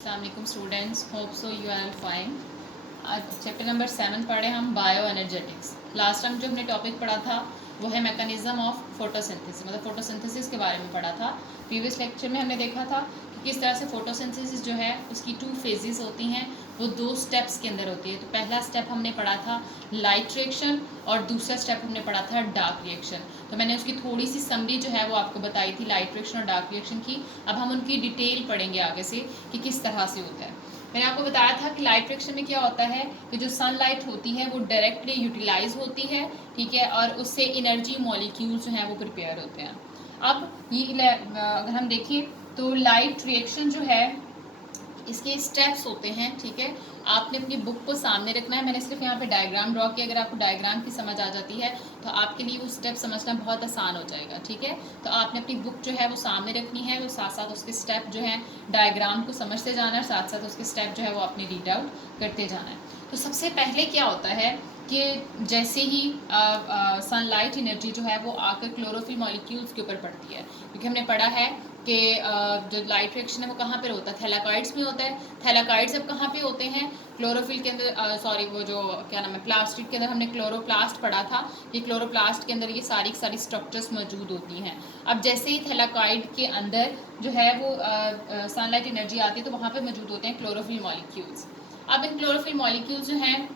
अस्सलाम students, hope so you are fine. आज chapter number 7 पढ़े हम बायो एनर्जेटिक्स। लास्ट टाइम जो हमने टॉपिक पढ़ा था वो है मैकेनिज्म ऑफ फोटोसिंथेसिस, मतलब फोटोसिंथेसिस के बारे में पढ़ा था। प्रीवियस लेक्चर में हमने देखा था कि किस तरह से फोटोसिंथेसिस जो है उसकी 2 फेजेस होती हैं, वो 2 स्टेप्स के अंदर होती है। तो पहला स्टेप हमने पढ़ा था लाइट रिएक्शन और दूसरा स्टेप हमने पढ़ा था डार्क रिएक्शन। तो मैंने उसकी थोड़ी सी समरी जो है वो आपको बताई थी लाइट रिएक्शन और डार्क रिएक्शन की। अब हम उनकी डिटेल पढ़ेंगे आगे से कि किस तरह से होता है। मैंने आपको बताया था कि लाइट रिएक्शन में क्या होता है कि जो सनलाइट होती है वो डायरेक्टली यूटिलाइज होती है, ठीक है, और उससे एनर्जी मॉलिक्यूल्स जो हैं वो प्रिपेयर होते हैं। अब ये अगर हम देखें तो लाइट रिएक्शन जो है इसके स्टेप्स होते हैं, ठीक है। आपने अपनी बुक को सामने रखना है। मैंने सिर्फ यहाँ पे डायग्राम ड्रॉ किया। अगर आपको डायग्राम की समझ आ जाती है तो आपके लिए वो स्टेप समझना बहुत आसान हो जाएगा, ठीक है। तो आपने अपनी बुक जो है वो सामने रखनी है, वो साथ साथ उसके स्टेप जो है डायग्राम को समझते जाना है और साथ साथ उसके स्टेप जो है वो अपनी रीड आउट करते जाना है। तो सबसे पहले क्या होता है कि जैसे ही सनलाइट एनर्जी जो है वो आकर क्लोरोफिल मॉलिक्यूल्स के ऊपर पड़ती है, क्योंकि हमने पढ़ा है कि जो लाइट रिएक्शन है वो कहाँ पर होता है, थैलाकॉइड्स में होता है। थैलाकॉइड्स अब कहाँ पे होते हैं, क्लोरोफिल के अंदर, सॉरी वो जो क्या नाम है प्लास्टिक के अंदर हमने क्लोरोप्लास्ट पढ़ा था। ये क्लोरोप्लास्ट के अंदर ये सारी स्ट्रक्चर्स मौजूद होती हैं। अब जैसे ही थैलाकॉइड के अंदर जो है वो सनलाइट एनर्जी आती है तो वहाँ पे मौजूद होते हैं क्लोरोफिल मॉलिक्यूल्स। अब इन क्लोरोफिल मॉलिक्यूल्स जो हैं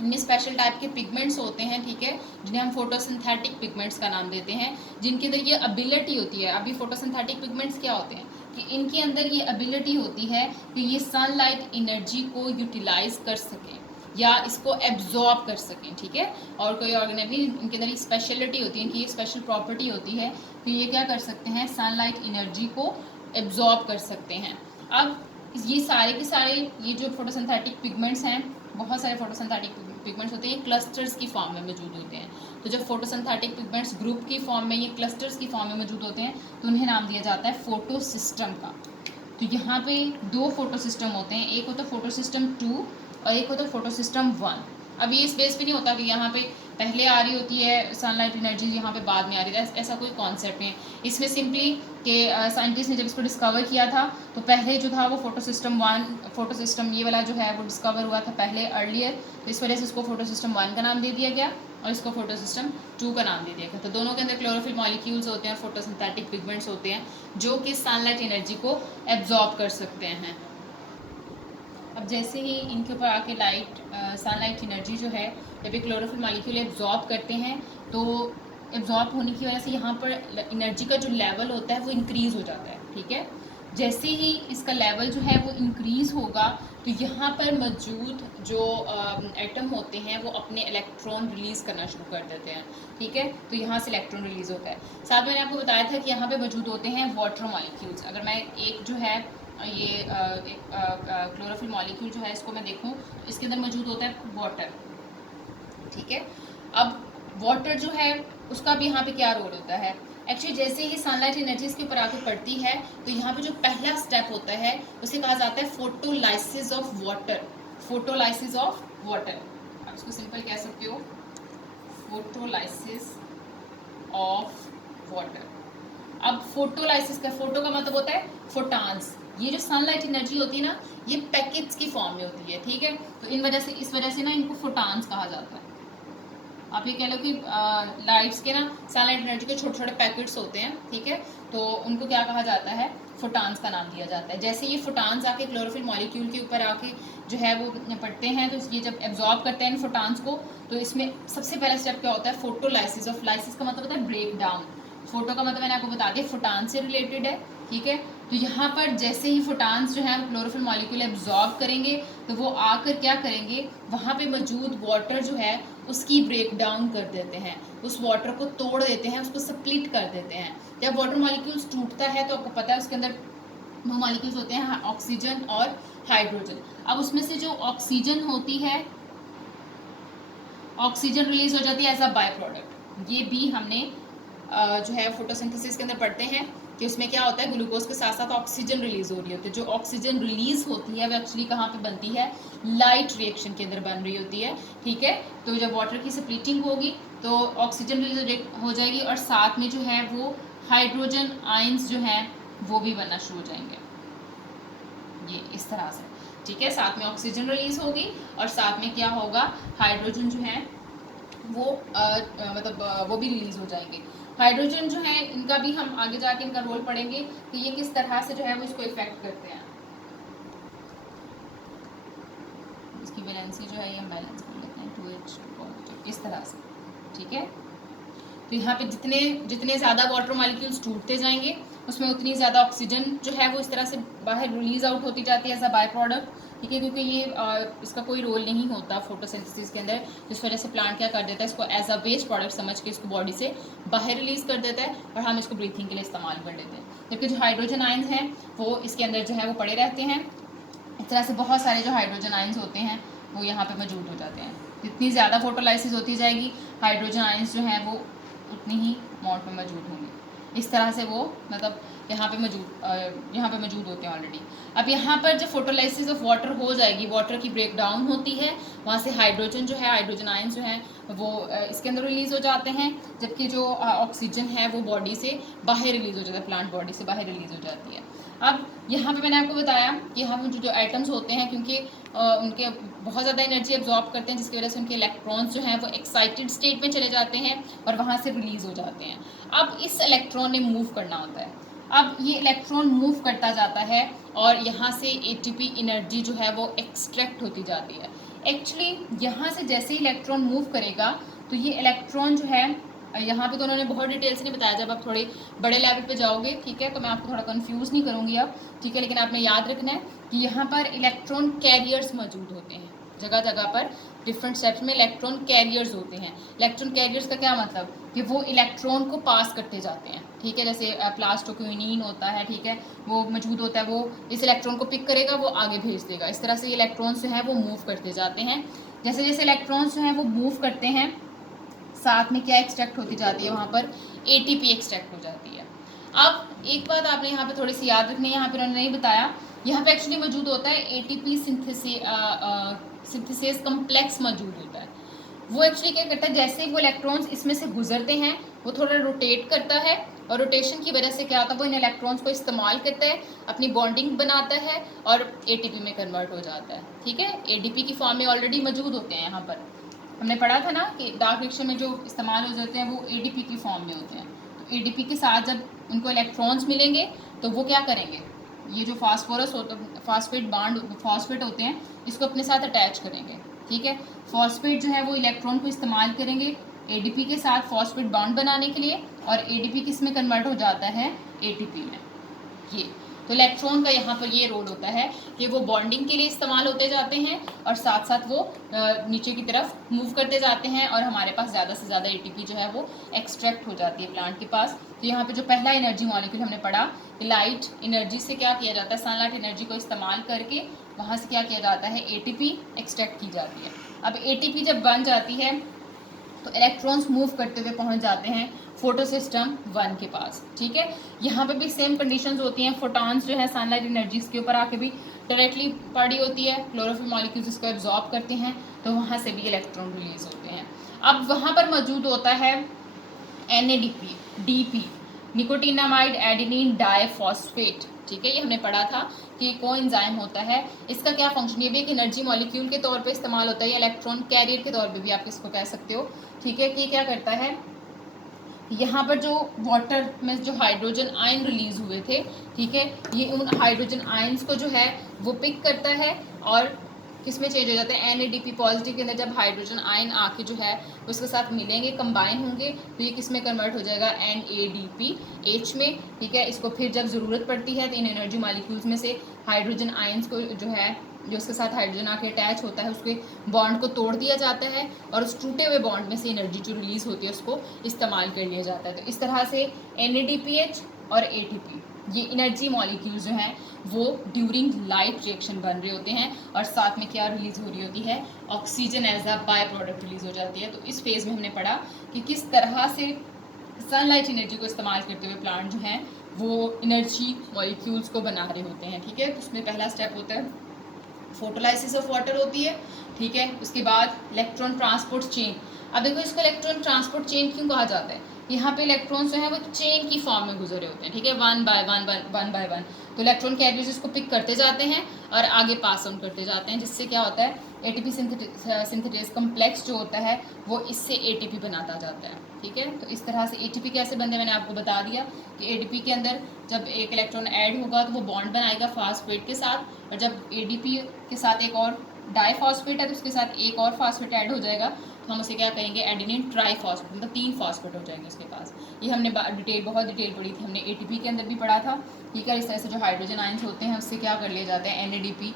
इनमें स्पेशल टाइप के पिगमेंट्स होते हैं, ठीक है, जिन्हें हम फोटोसिंथेटिक पिगमेंट्स का नाम देते हैं, जिनके अंदर ये एबिलिटी होती है। अभी फोटोसिंथेटिक पिगमेंट्स क्या होते हैं कि इनके अंदर ये एबिलिटी होती है कि ये सनलाइट एनर्जी को यूटिलाइज कर सकें या इसको एब्जॉर्ब कर सकें, ठीक है। और कोई ऑर्गेनिज्म इनके अंदर स्पेशलिटी होती है, इनकी ये स्पेशल प्रॉपर्टी होती है कि ये क्या कर सकते हैं, सनलाइट एनर्जी को एब्जॉर्ब कर सकते हैं। अब ये सारे के सारे ये जो फोटोसिंथेटिक पिगमेंट्स हैं, बहुत सारे फोटोसिंथेटिक पिगमेंट्स होते हैं, ये क्लस्टर्स की फॉर्म में मौजूद होते हैं। तो जब फोटोसिंथेटिक पिगमेंट्स ग्रुप की फॉर्म में, ये क्लस्टर्स की फॉर्म में मौजूद होते हैं, तो उन्हें नाम दिया जाता है फोटो सिस्टम का। तो यहाँ पे 2 फोटो सिस्टम होते हैं, एक होता है फोटो सिस्टम 2 और एक होता है फोटो सिस्टम 1। अब ये इस बेस पे नहीं होता कि यहाँ पे पहले आ रही होती है सनलाइट एनर्जी, यहाँ पे बाद में आ रही है, ऐसा कोई कॉन्सेप्ट नहीं है इसमें। सिंपली कि साइंटिस्ट ने जब इसको डिस्कवर किया था तो पहले जो था वो फोटो सिस्टम 1, फोटो सिस्टम ये वाला जो है वो डिस्कवर हुआ था पहले अर्लियर, तो इस वजह से इसको फोटो सिस्टम 1 का नाम दे दिया गया और इसको फोटो सिस्टम 2 का नाम दे दिया गया। तो दोनों के अंदर क्लोरोफिल मॉलिक्यूल्स होते हैं और फोटोसिंथेटिक पिगमेंट्स होते हैं जो कि सनलाइट एनर्जी को एब्जॉर्ब कर सकते हैं। अब जैसे ही इनके ऊपर आके सनलाइट एनर्जी जो है जब ये क्लोरोफिल मॉलिक्यूल एब्जॉर्ब करते हैं तो एब्जॉर्ब होने की वजह से यहाँ पर एनर्जी का जो लेवल होता है वो इंक्रीज़ हो जाता है, ठीक है। जैसे ही इसका लेवल जो है वो इंक्रीज़ होगा तो यहाँ पर मौजूद जो एटम होते हैं वो अपने इलेक्ट्रॉन रिलीज़ करना शुरू कर देते हैं, ठीक है। तो यहाँ से इलेक्ट्रॉन रिलीज़ होता है। साथ में मैंने आपको बताया था कि यहाँ पे मौजूद होते हैं वाटर मॉलिक्यूल्स। अगर मैं एक जो है ये एक क्लोरोफिल मॉलिक्यूल जो है इसको मैं देखूँ तो इसके अंदर मौजूद होता है वाटर, ठीक है। अब वाटर जो है उसका भी यहाँ पे क्या रोल होता है, एक्चुअली जैसे ही सनलाइट एनर्जी इसके ऊपर आके पड़ती है तो यहाँ पे जो पहला स्टेप होता है उसे कहा जाता है photolysis of water. Photolysis of water, आप इसको सिंपल कह सकते हो फोटोलाइसिस ऑफ वाटर। अब फोटोलाइसिस का, फोटो का मतलब होता है फोटॉन्स। ये जो सनलाइट एनर्जी होती है ना ये पैकेट्स की फॉर्म में होती है, ठीक है। तो इस वजह से ना इनको फोटॉन्स कहा जाता है। आप ये कह लो कि लाइट्स के ना सनलाइट एनर्जी के छोटे छोटे पैकेट्स होते हैं, ठीक है। तो उनको क्या कहा जाता है, फोटॉन्स का नाम दिया जाता है। जैसे ये फोटॉन्स आके क्लोरोफिल मॉलिक्यूल के ऊपर आके जो है वो पड़ते हैं तो ये जब एब्जॉर्ब करते हैं इन फोटॉन्स को तो इसमें सबसे पहला स्टेप क्या होता है, फोटोलाइसिस ऑफ। लाइसिस का मतलब होता है ब्रेक डाउन। फोटो का मतलब मैंने आपको बता दिया फोटॉन से रिलेटेड है, ठीक है। तो यहाँ पर जैसे ही फोटॉन्स जो है क्लोरोफिल मॉलिक्यूल एब्जॉर्ब करेंगे तो वो आकर क्या करेंगे, वहाँ पे मौजूद वाटर जो है उसकी ब्रेक डाउन कर देते हैं, उस वाटर को तोड़ देते हैं, उसको स्प्लिट कर देते हैं। जब वाटर मॉलिक्यूल्स टूटता है तो आपको पता है उसके अंदर वो मॉलिक्यूल्स होते हैं ऑक्सीजन और हाइड्रोजन। अब उसमें से जो ऑक्सीजन होती है, ऑक्सीजन रिलीज हो जाती है एज अ बाय प्रोडक्ट। ये भी हमने जो है फोटोसिंथेसिस के अंदर पढ़ते हैं कि उसमें क्या होता है, ग्लूकोज के साथ साथ ऑक्सीजन रिलीज हो रही होती है। जो ऑक्सीजन रिलीज होती है वो एक्चुअली कहाँ पे बनती है, लाइट रिएक्शन के अंदर बन रही होती है, ठीक है। तो जब वाटर की स्प्लिटिंग होगी तो ऑक्सीजन रिलीज हो जाएगी और साथ में जो है वो हाइड्रोजन आयंस जो हैं वो भी बनना शुरू हो जाएंगे। ये इस तरह से, ठीक है। साथ में ऑक्सीजन रिलीज होगी और साथ में क्या होगा, हाइड्रोजन जो है वो वो भी रिलीज हो जाएंगे। हाइड्रोजन जो है इनका भी हम आगे जाके इनका रोल पढ़ेंगे कि ये किस तरह से जो है वो इसको इफेक्ट करते हैं। इसकी वैलेंसी जो है ये हम बैलेंस कर लेते हैं 2H पॉजिटिव इस तरह से, ठीक है। तो यहाँ पे जितने जितने ज़्यादा वाटर मॉलिक्यूल्स टूटते जाएंगे उसमें उतनी ज़्यादा ऑक्सीजन जो है वो इस तरह से बाहर रिलीज आउट होती जाती है एज अ बाय प्रोडक्ट, ठीक है। क्योंकि ये इसका कोई रोल नहीं होता फोटोसिंथेसिस के अंदर, जिस वजह से प्लांट क्या कर देता है, इसको एज अ वेस्ट प्रोडक्ट समझ के इसको बॉडी से बाहर रिलीज कर देता है और हम इसको ब्रीथिंग के लिए इस्तेमाल कर लेते हैं। जबकि जो हाइड्रोजन आयंस हैं वो इसके अंदर जो है वो पड़े रहते हैं। इस तरह से बहुत सारे जो हाइड्रोजन आयंस होते हैं वो यहाँ पे मौजूद हो जाते हैं। जितनी ज़्यादा फोटोलाइसिस होती जाएगी हाइड्रोजन आयंस जो हैं वो उतनी ही अमाउंट में मौजूद होंगे। इस तरह से वो मतलब यहाँ पे मौजूद होते हैं ऑलरेडी। अब यहाँ पर जब फोटोलाइसिस ऑफ वाटर हो जाएगी, वाटर की ब्रेक डाउन होती है, वहाँ से हाइड्रोजन जो है, हाइड्रोजन आयंस जो हैं वो इसके अंदर रिलीज हो जाते हैं, जबकि जो ऑक्सीजन है वो बॉडी से बाहर रिलीज हो जाता है, प्लांट बॉडी से बाहर रिलीज हो जाती है। अब यहाँ पे मैंने आपको बताया कि हम जो एटम्स होते हैं क्योंकि उनके बहुत ज़्यादा एनर्जी एब्जॉर्ब करते हैं, जिसकी वजह से उनके इलेक्ट्रॉन्स जो हैं वो एक्साइटेड स्टेट में चले जाते हैं और वहाँ से रिलीज़ हो जाते हैं। अब इस इलेक्ट्रॉन ने मूव करना होता है। अब ये इलेक्ट्रॉन मूव करता जाता है और यहाँ से एटीपी एनर्जी जो है वो एक्सट्रैक्ट होती जाती है। एक्चुअली यहाँ से जैसे ही इलेक्ट्रॉन मूव करेगा तो ये इलेक्ट्रॉन जो है, यहाँ पे तो उन्होंने बहुत डिटेल से नहीं बताया, जब आप थोड़े बड़े लेवल पे जाओगे, ठीक है, तो मैं आपको थोड़ा कंफ्यूज नहीं करूँगी अब, ठीक है। लेकिन आपने याद रखना है कि यहाँ पर इलेक्ट्रॉन कैरियर्स मौजूद होते हैं, जगह जगह पर डिफरेंट स्टेप्स में इलेक्ट्रॉन कैरियर्स होते हैं। इलेक्ट्रॉन कैरियर्स का क्या मतलब कि वो इलेक्ट्रॉन को पास करते जाते हैं, ठीक है। जैसे प्लास्टोक्विनीन होता है, ठीक है, वो मौजूद होता है, वो इस इलेक्ट्रॉन को पिक करेगा, वो आगे भेज देगा। इस तरह से ये इलेक्ट्रॉन्स जो हैं वो मूव करते जाते हैं। जैसे जैसे इलेक्ट्रॉन्स जो हैं वो मूव करते हैं, साथ में क्या एक्सट्रैक्ट होती जाती है, वहाँ पर एटीपी एक्सट्रैक्ट हो जाती है। अब एक बात आपने यहाँ पे थोड़ी सी याद रखनी है, यहाँ पे उन्होंने नहीं बताया, यहाँ पे एक्चुअली मौजूद होता है एटीपी सिंथेसिस कम्प्लेक्स मौजूद होता है। वो एक्चुअली क्या करता है, जैसे वो इलेक्ट्रॉन्स इसमें से गुजरते हैं वो थोड़ा रोटेट करता है और रोटेशन की वजह से क्या होता है, वो इन इलेक्ट्रॉन्स को इस्तेमाल करता है, अपनी बॉन्डिंग बनाता है और एटीपी में कन्वर्ट हो जाता है, ठीक है। एडीपी की फॉर्म में ऑलरेडी मौजूद होते हैं। यहाँ पर हमने पढ़ा था ना कि डार्क रिएक्शन में जो इस्तेमाल हो जाते हैं वो एडीपी की फॉर्म में होते हैं। तो एडीपी के साथ जब उनको इलेक्ट्रॉन्स मिलेंगे तो वो क्या करेंगे, ये जो फॉस्फेट होते हैं इसको अपने साथ अटैच करेंगे, ठीक है। फॉस्फेट जो है वो इलेक्ट्रॉन को इस्तेमाल करेंगे एडीपी के साथ फॉस्फेट बॉन्ड बनाने के लिए और एडीपी किस में कन्वर्ट हो जाता है, एटीपी में। ये तो इलेक्ट्रॉन का यहाँ पर ये रोल होता है कि वो बॉन्डिंग के लिए इस्तेमाल होते जाते हैं और साथ साथ वो नीचे की तरफ मूव करते जाते हैं और हमारे पास ज़्यादा से ज़्यादा एटीपी जो है वो एक्सट्रैक्ट हो जाती है प्लांट के पास। तो यहाँ पे जो पहला एनर्जी मॉलिक्यूल हमने पढ़ा, लाइट एनर्जी से क्या किया जाता है, सनलाइट एनर्जी को इस्तेमाल करके वहाँ से क्या किया जाता है, एटीपी एक्सट्रैक्ट की जाती है। अब एटीपी जब बन जाती है तो इलेक्ट्रॉन्स मूव करते हुए पहुँच जाते हैं फोटो सिस्टम 1 के पास, ठीक है। यहाँ पे भी सेम कंडीशंस होती हैं, फोटॉन्स जो है सनलाइट एनर्जीज के ऊपर आके भी डायरेक्टली पड़ी होती है, क्लोरोफिल मॉलिक्यूल्स इसको एब्जॉर्ब करते हैं तो वहाँ से भी इलेक्ट्रॉन रिलीज होते हैं। अब वहाँ पर मौजूद होता है NADP, DP, nicotinamide adenine diphosphate, ठीक है। ये हमने पढ़ा था कि कोएंजाइम होता है, इसका क्या फंक्शन, ये भी एक एनर्जी मॉलिक्यूल के तौर पे इस्तेमाल होता है या इलेक्ट्रॉन कैरियर के तौर पे भी आप इसको कह सकते हो, ठीक है। कि क्या करता है, यहाँ पर जो वाटर में जो हाइड्रोजन आयन रिलीज हुए थे, ठीक है, ये उन हाइड्रोजन आयंस को जो है वो पिक करता है और किस में चेंज हो जाता है, NADP पॉजिटिव के अंदर जब हाइड्रोजन आयन आके जो है उसके साथ मिलेंगे, कंबाइन होंगे तो ये किस में कन्वर्ट हो जाएगा, NADPH में, ठीक है। इसको फिर जब ज़रूरत पड़ती है तो इन एनर्जी मॉलिक्यूल्स में से हाइड्रोजन आयंस को जो है, जो उसके साथ हाइड्रोजन आके अटैच होता है, उसके बॉन्ड को तोड़ दिया जाता है और उस टूटे हुए बॉन्ड में से एनर्जी जो रिलीज़ होती है उसको इस्तेमाल कर लिया जाता है। तो इस तरह से NADPH और ATP ये एनर्जी मॉलिक्यूल्स जो हैं वो ड्यूरिंग लाइट रिएक्शन बन रहे होते हैं और साथ में क्या रिलीज़ हो रही होती है, oxygen as a by product release हो जाती है। तो इस फेज़ में हमने पढ़ा कि किस तरह से सनलाइट एनर्जी को इस्तेमाल करते हुए प्लांट जो हैं वो एनर्जी मॉलिक्यूल्स को बना रहे होते हैं, ठीक है। उसमें पहला स्टेप होता है फोटोलाइसिस ऑफ वाटर होती है, ठीक है। उसके बाद इलेक्ट्रॉन ट्रांसपोर्ट चेन। अब देखो इसको इलेक्ट्रॉन ट्रांसपोर्ट चेन क्यों कहा जाता है, यहाँ पे इलेक्ट्रॉन्स जो है वो चेन की फॉर्म में गुजरे होते हैं, ठीक है, वन बाय वन। तो इलेक्ट्रॉन कैरियर्स इसको पिक करते जाते हैं और आगे पास ऑन करते जाते हैं, जिससे क्या होता है एटीपी सिंथेटेज कम्प्लेक्स जो होता है वो इससे एटीपी बनाता जाता है, ठीक है। तो इस तरह से एटीपी कैसे बनते हैं मैंने आपको बता दिया कि एटीपी के अंदर जब एक इलेक्ट्रॉन ऐड होगा तो वो बॉन्ड बनाएगा फास्फेट के साथ, और जब एडीपी के साथ एक और डाईफॉस्फेट है तो उसके साथ एक और फास्फेट ऐड हो जाएगा, तो हम उसे क्या कहेंगे एडिनिन ट्राईफॉस्फेट, मतलब 3 फॉस्फेट हो जाएंगे उसके पास। ये हमने बहुत डिटेल पढ़ी थी, हमने एटीपी के अंदर भी पढ़ा था, ठीक है। इस तरह से जो हाइड्रोजन आयंस होते हैं उससे क्या कर लिए जाते हैं NADP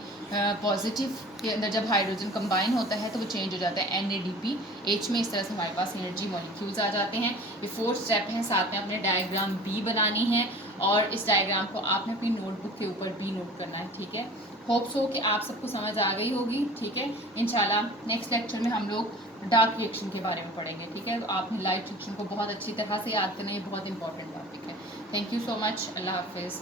पॉजिटिव के अंदर जब हाइड्रोजन कंबाइन होता है तो वो चेंज हो जाता है NADPH में। इस तरह से हमारे पास एनर्जी मॉलिक्यूल्स आ जाते हैं। ये 4th स्टेप है, साथ में अपने डायग्राम B बनानी है और इस डायग्राम को आपने अपनी नोटबुक के ऊपर भी नोट करना है, ठीक है। होप्स हो कि आप सबको समझ आ गई होगी, ठीक है। इंशाल्लाह नेक्स्ट लेक्चर में हम लोग डार्क रिएक्शन के बारे में पढ़ेंगे, ठीक है। तो आपने लाइट रिएक्शन को बहुत अच्छी तरह से याद करना है, ये बहुत इंपॉर्टेंट टॉपिक है। थैंक यू सो मच, अल्लाह हाफिज़।